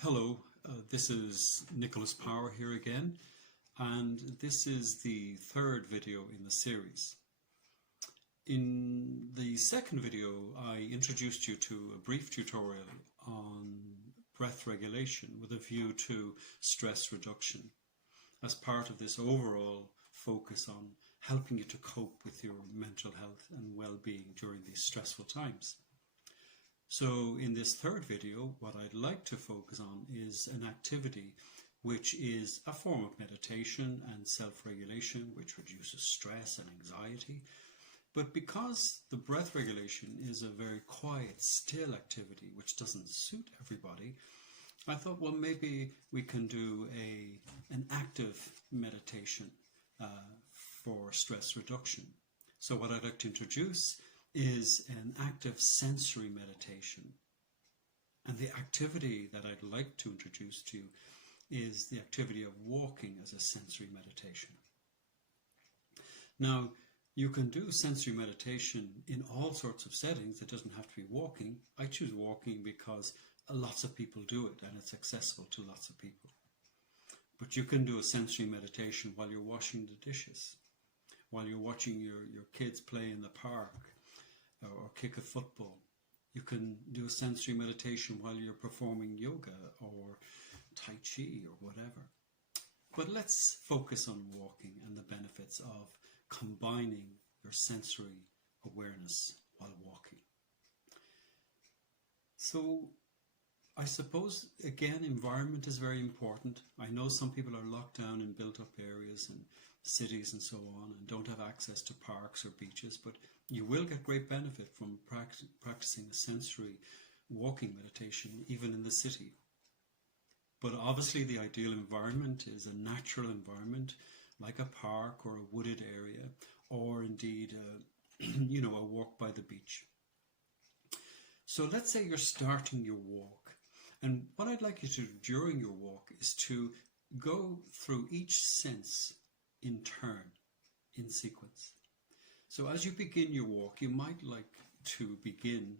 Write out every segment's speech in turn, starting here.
Hello, this is Nicholas Power here again, and this is the third video in the series. In the second video, I introduced you to a brief tutorial on breath regulation with a view to stress reduction as part of this overall focus on helping you to cope with your mental health and well-being during these stressful times. So in this third video, what I'd like to focus on is an activity which is a form of meditation and self-regulation which reduces stress and anxiety. But because the breath regulation is a very quiet, still activity which doesn't suit everybody, I thought, well, maybe we can do an active meditation for stress reduction. So what I'd like to introduce is an active sensory meditation. And the activity that I'd like to introduce to you is the activity of walking as a sensory meditation. Now, you can do sensory meditation in all sorts of settings. It doesn't have to be walking. I choose walking because lots of people do it and it's accessible to lots of people. But you can do a sensory meditation while you're washing the dishes, while you're watching your kids play in the park, or kick a football. You can do a sensory meditation while you're performing yoga or Tai Chi or whatever. But let's focus on walking and the benefits of combining your sensory awareness while walking. So I suppose, again, environment is very important. I know some people are locked down in built-up areas and cities and so on and don't have access to parks or beaches, but you will get great benefit from practicing a sensory walking meditation even in the city. But obviously the ideal environment is a natural environment like a park or a wooded area, or indeed a walk by the beach. So let's say you're starting your walk, and what I'd like you to do during your walk is to go through each sense in turn, in sequence. So as you begin your walk, you might like to begin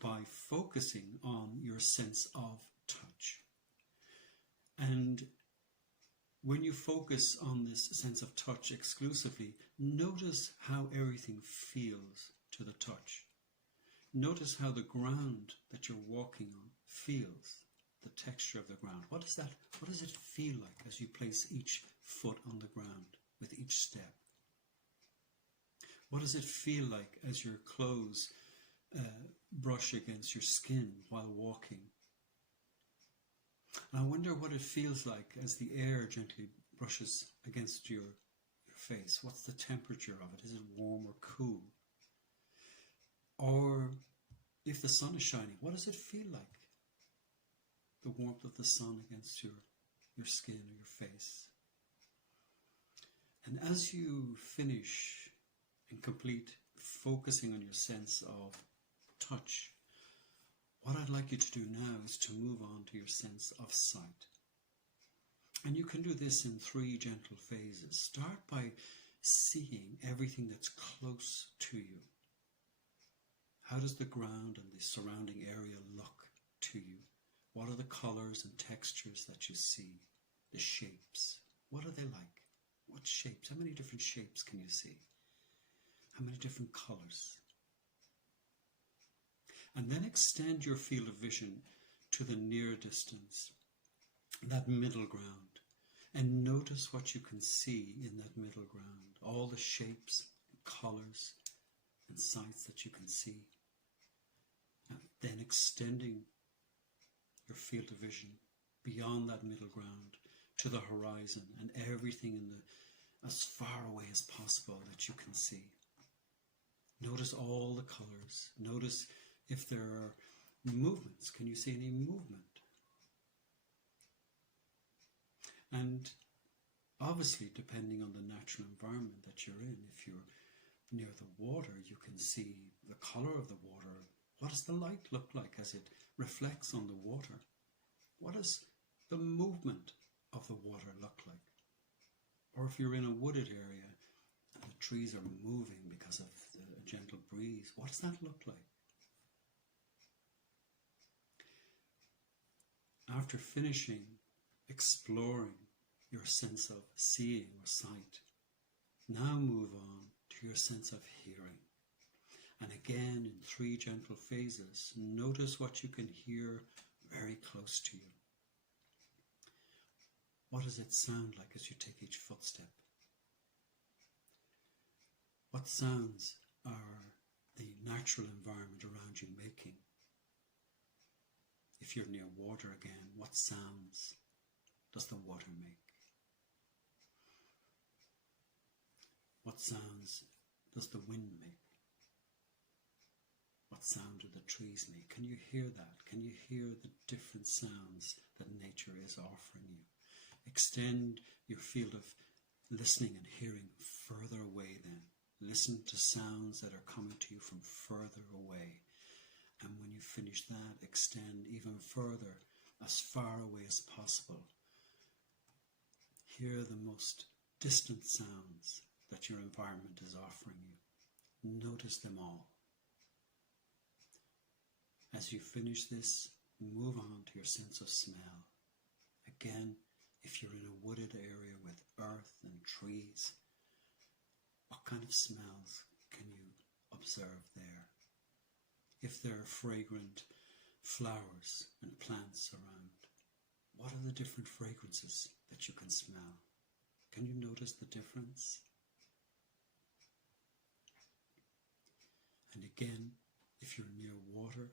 by focusing on your sense of touch. And when you focus on this sense of touch exclusively, notice how everything feels to the touch. Notice how the ground that you're walking on feels, the texture of the ground. What does it feel like as you place each foot on the ground with each step? What does it feel like as your clothes brush against your skin while walking? And I wonder what it feels like as the air gently brushes against your face. What's the temperature of it? Is it warm or cool? Or if the sun is shining, what does it feel like? The warmth of the sun against your skin or your face. And as you finish and complete focusing on your sense of touch, what I'd like you to do now is to move on to your sense of sight. And you can do this in 3 gentle phases. Start by seeing everything that's close to you. How does the ground and the surrounding area look to you? What are the colors and textures that you see? The shapes. What are they like? What shapes? How many different shapes can you see? How many different colors? And then extend your field of vision to the near distance, that middle ground, and notice what you can see in that middle ground, all the shapes, colors, and sights that you can see. And then extending your field of vision beyond that middle ground to the horizon and everything as far away as possible that you can see. Notice all the colors. Notice if there are movements. Can you see any movement? And obviously, depending on the natural environment that you're in, if you're near the water, you can see the color of the water. What does the light look like as it reflects on the water? What does the movement of the water look like? Or if you're in a wooded area and the trees are moving because of the gentle breeze, what does that look like? after finishing exploring your sense of seeing or sight, now move on to your sense of hearing. And again, in 3 gentle phases, notice what you can hear very close to you. What does it sound like as you take each footstep? What sounds are the natural environment around you making? If you're near water again, what sounds does the water make? What sounds does the wind make? What sound do the trees make? Can you hear that? Can you hear the different sounds that nature is offering you? Extend your field of listening and hearing further away then. Listen to sounds that are coming to you from further away. And when you finish that, extend even further, as far away as possible. Hear the most distant sounds that your environment is offering you. Notice them all. As you finish this, move on to your sense of smell. Again, if you're in a wooded area with earth and trees, what kind of smells can you observe there? If there are fragrant flowers and plants around, what are the different fragrances that you can smell? Can you notice the difference? And again, if you're near water,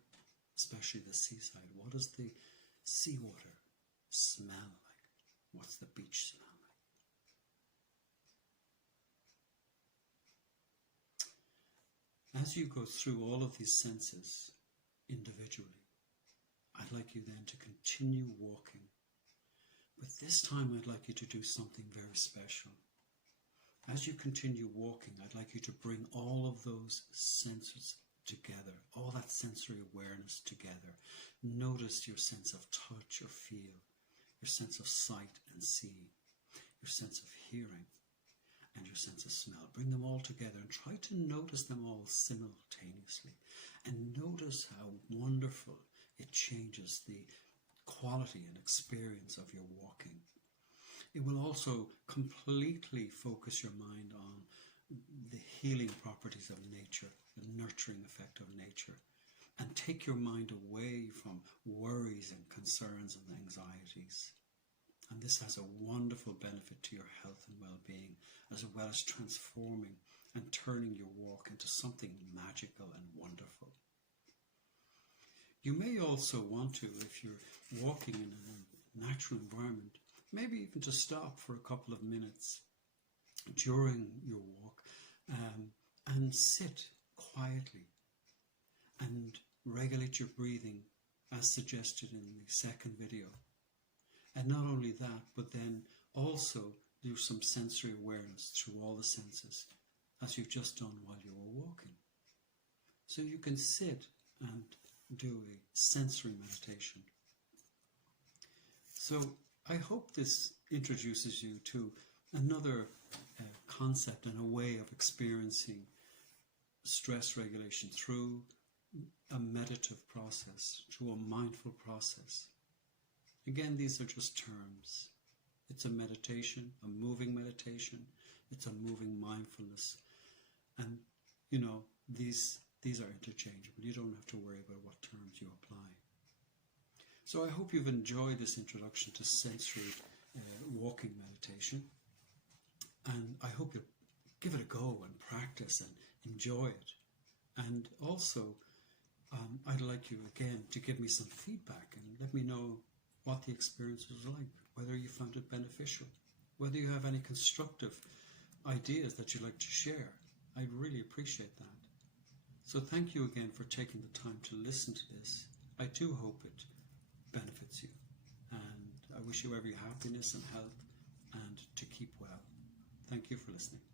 especially the seaside, what does the seawater smell like? What's the beach smell like? As you go through all of these senses individually, I'd like you then to continue walking. But this time I'd like you to do something very special. As you continue walking, I'd like you to bring all of those senses together, all that sensory awareness together. Notice your sense of touch or feel, your sense of sight and seeing, your sense of hearing, and your sense of smell. Bring them all together and try to notice them all simultaneously. And notice how wonderful it changes the quality and experience of your walking. It will also completely focus your mind on the healing properties of nature, the nurturing effect of nature, and take your mind away from worries and concerns and anxieties. And this has a wonderful benefit to your health and well-being, as well as transforming and turning your walk into something magical and wonderful. You may also want to, if you're walking in a natural environment, maybe even to stop for a couple of minutes during your walk and sit quietly and regulate your breathing as suggested in the second video. And not only that, but then also do some sensory awareness through all the senses, as you've just done while you were walking. So you can sit and do a sensory meditation. So I hope this introduces you to another concept and a way of experiencing stress regulation through a meditative process, through a mindful process. Again, these are just terms. It's a meditation, a moving meditation. It's a moving mindfulness. And, you know, these are interchangeable. You don't have to worry about what terms you apply. So I hope you've enjoyed this introduction to sensory walking meditation. And I hope you'll give it a go and practice and enjoy it. And also, I'd like you again to give me some feedback and let me know what the experience was like, whether you found it beneficial, whether you have any constructive ideas that you'd like to share. I'd really appreciate that. So thank you again for taking the time to listen to this. I do hope it benefits you, and I wish you every happiness and health and to keep well. Thank you for listening.